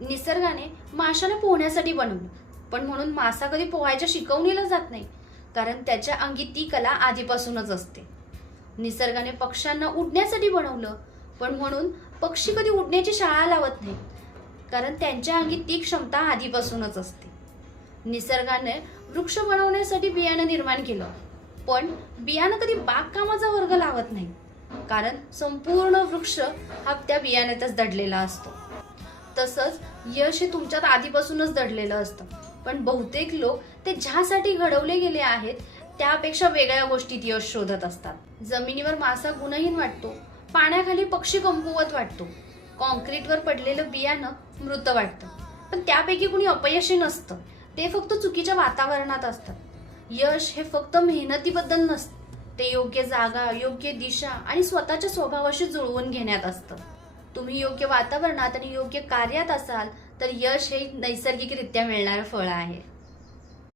निसर्गाने माशाला पोहण्यासाठी बनवलं, पण म्हणून मासा कधी पोहायच्या शिकवणीला जात नाही, कारण त्याच्या अंगी ती कला आधीपासूनच असते. निसर्गाने पक्ष्यांना उडण्यासाठी बनवलं, पण म्हणून पक्षी कधी उडण्याची शाळा लावत नाही, कारण त्यांच्या अंगी ती क्षमता आधीपासूनच असते. निसर्गाने वृक्ष बनवण्यासाठी बियाणं निर्माण केलं, पण बियाणं कधी बागकामाचा वर्ग लावत नाही, कारण संपूर्ण वृक्ष हा त्या बियाण्यातच दडलेला असतो. तसंच यश हे तुमच्यात आधीपासूनच दडलेलं असतं, पण बहुतेक लोक ते ज्यासाठी घडवले गेले आहेत त्यापेक्षा वेगळ्या गोष्टीत यश शोधत असतात. जमिनीवर मासा गुणहीन वाटतो, पाण्याखाली पक्षी कमकुवत वाटतो, कॉन्क्रीटवर पडलेलं बियाणं मृत वाटतं, पण त्यापैकी कुणी अपयशी नसतं, ते फक्त चुकीच्या वातावरणात असतात. यश हे फक्त मेहनतीबद्दल नसतं, ते योग्य जागा, योग्य दिशा आणि स्वतःच्या स्वभावाशी जुळवून घेण्यात असतं. तुम्ही योग्य वातावरणात आणि योग्य कार्यात असाल तर यश हे नैसर्गिकरित्या मिळणारं फळ आहे.